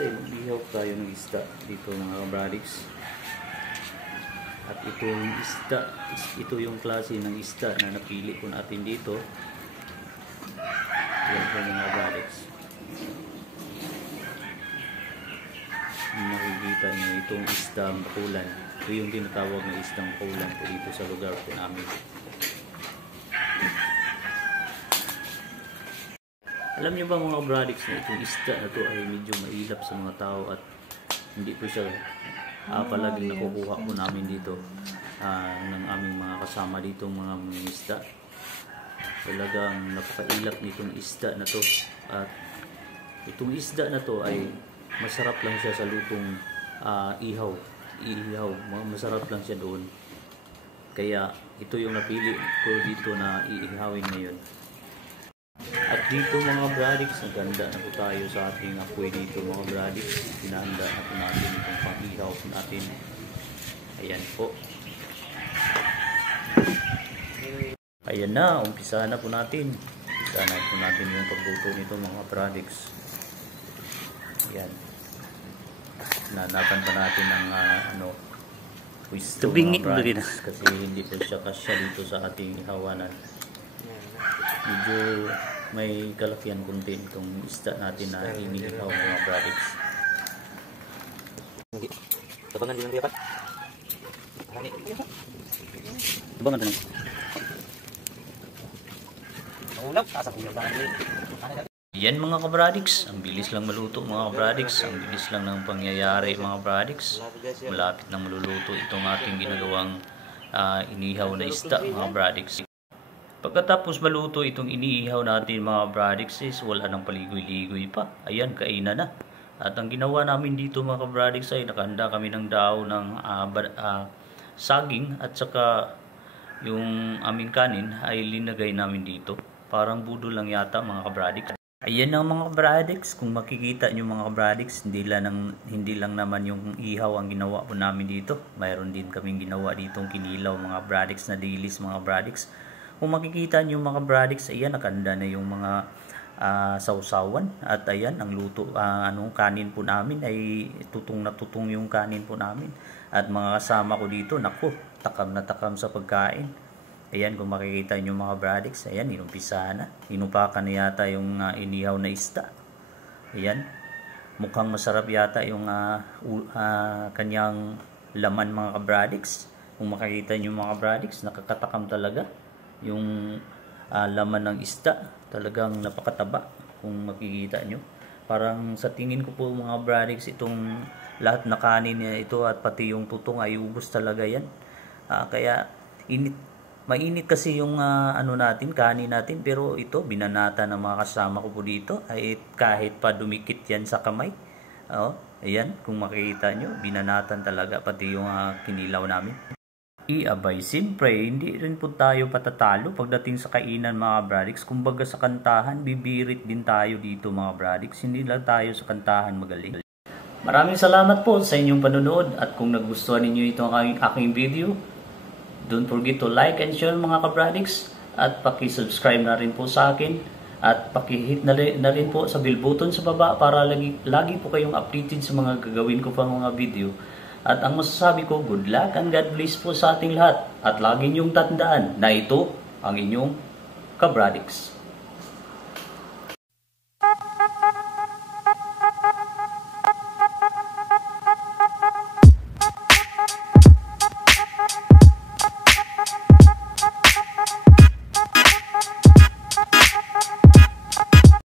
ay mag-ihaw tayo ng isda dito mga kabradics. At ito yung isda, ito yung klase ng isda na napili ko natin dito. Yan po mga kabradics. Makikita nyo itong isdang bakulan. Ito yung tinatawag na isdang bakulan po dito sa lugar po namin. Alam niyo ba mga kabradics na itong isda na to ay medyo mailap sa mga tao at hindi po siya palaging nakukuha po namin dito ng aming mga kasama dito mga isda. Talagang napakailap nitong isda na to at itong isda na to ay masarap lang siya sa lutong ihaw, masarap lang siya doon. Kaya ito yung napili ko dito na iihawin ngayon. At dito mga kabradics, naganda na po tayo sa ating apoy dito mga kabradics. Pinahanda na po natin itong pang-ihaw natin. Ayan po. Ayan na, umpisa na po natin. Umpisa na po natin yung pagluto nito mga kabradics. Ayan. Nanapan pa natin ng pwisto mga kabradics kasi hindi po siya kasya dito sa ating ihawanan. Medyo may kalakihan kunti itong isda natin na inihaw mga kabradics. Tabangan din ang liyapat. Tabangan din. Yan mga kabradics, ang bilis lang maluto mga kabradics, ang bilis lang ng pangyayari mga kabradics. Malapit na maluluto itong ating ginagawang inihaw na isda mga kabradics. Pagkatapos maluto itong iniihaw natin mga kabradics is wala nang paligoy-ligoy pa. Ayan, kainan na. At ang ginawa namin dito mga kabradics ay nakahanda kami ng daw ng saging at saka yung aming kanin ay linagay namin dito. Parang budol lang yata mga kabradics. Ayan ang mga kabradics. Kung makikita nyo mga kabradics, hindi lang naman yung ihaw ang ginawa po namin dito. Mayroon din kaming ginawa ditong kinilaw mga kabradics na dilis mga kabradics. Kung makikita nyo mga kabradics, ayan, nakanda na yung mga sausawan. At ayan, ang luto, kanin po namin ay tutong na tutong yung kanin po namin. At mga kasama ko dito, naku, takam na takam sa pagkain. Ayan, kung makikita nyo mga kabradics, ayan, inumpisa na. Inupakan na yata yung inihaw na isda. Ayan, mukhang masarap yata yung kanyang laman mga kabradics. Kung makikita nyo mga kabradics, nakakatakam talaga. Yung laman ng isda talagang napakataba kung makikita nyo. Parang sa tingin ko po mga kabradics, itong lahat na kanin niya ito at pati yung tutong ay ubos talaga yan. Kaya mainit kasi yung kanin natin, pero ito binanata ng mga kasama ko po dito ay kahit pa dumikit yan sa kamay. Ayan, kung makikita nyo, binanatan talaga pati yung kinilaw namin. Abay, siyempre, hindi rin po tayo patatalo pagdating sa kainan mga kabradics. Kumbaga sa kantahan, bibirit din tayo dito mga kabradics. Hindi lang tayo sa kantahan magaling. Maraming salamat po sa inyong panonood at kung nagustuhan ninyo itong aking video, don't forget to like and share mga kabradics at paki-subscribe na rin po sa akin at paki-hit na rin po sa bell button sa baba para lagi po kayong updated sa mga gagawin ko pang mga video. At ang masasabi ko, good luck and God bless po sa ating lahat. At lagi niyong tandaan na ito ang inyong kabradics.